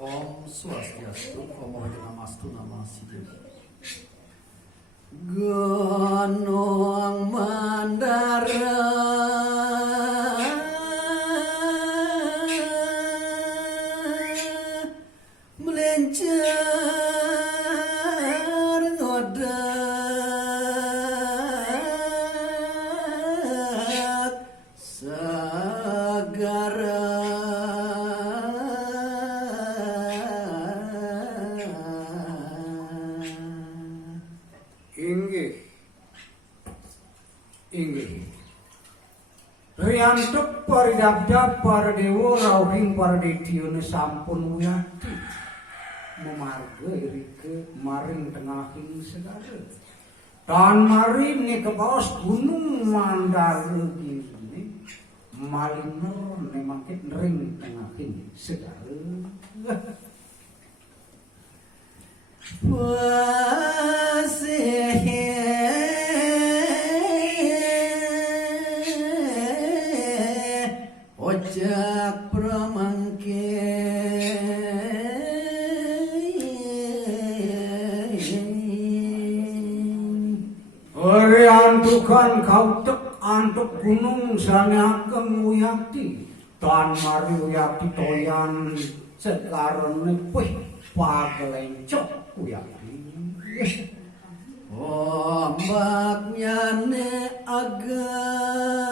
Om Swastiastu, Om Namastu Namaste. Gunung Mandara melencar ngodat sagara. Riyantuk paridabda para dewa rauhing para detiyune sampun wiyati memarga irike maring tengahing segara tan mari ni kebaos gunung Mandara gini maliner ne mangkit ring tengahing segara Ojak pramangke ore antukan kautek antuk gunung sane ageng wiyati tan mari wiyati toyan sekarone pih pagelencok wiyati ombaknya ne ageng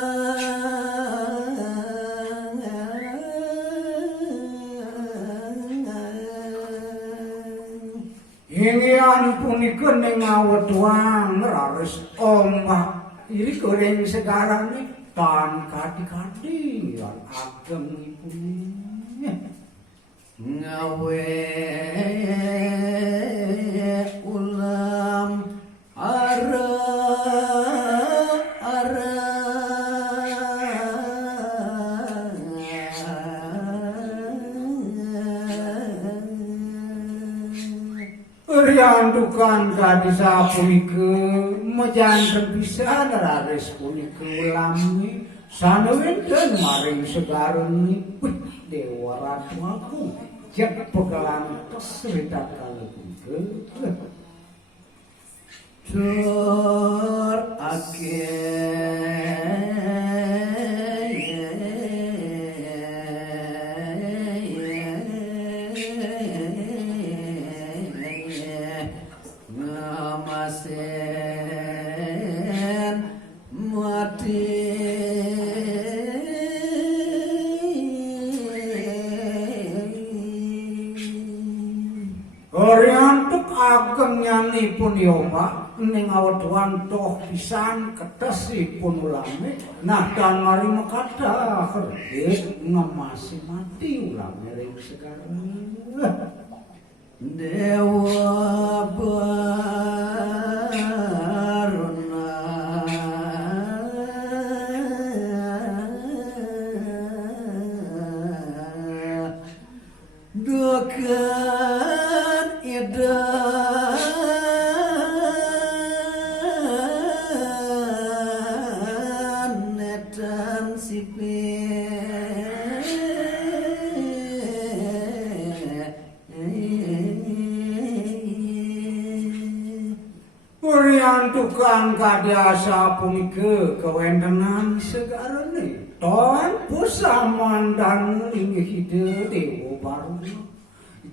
Ingin punika ning awetwang raris ombak iri goreng sekarang nih tan kadi-kadi yang agemipun ngawe ulam ara riantukan kadi sapunike mejanten pisan raris punike ulami sanewenten maring segaruni dewa ratu aku jek pegalan cerita kalipun tur ake ngamasen mati Oriantuk ageng nyanipun yoma ning awedwan toh pisan ketesipun ulame nah dan mari mekadah kerjit ngemasi mati ulame ring sekarang Dewa Baruna Dukan edan netan sipin Purian tukang kadiasa punike kewentenan segarane ton pusaman dan linggih ide dewa baru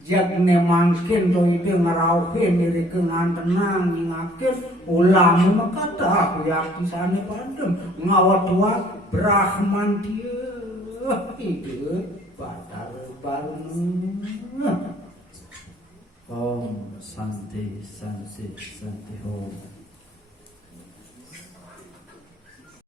jagne mangkin do ide ngerauhin diri kengan tenang ngakin ulama makata aku yakisane pandem ngawat Brahman dia ide batar baru Om Santi Santi Santi Om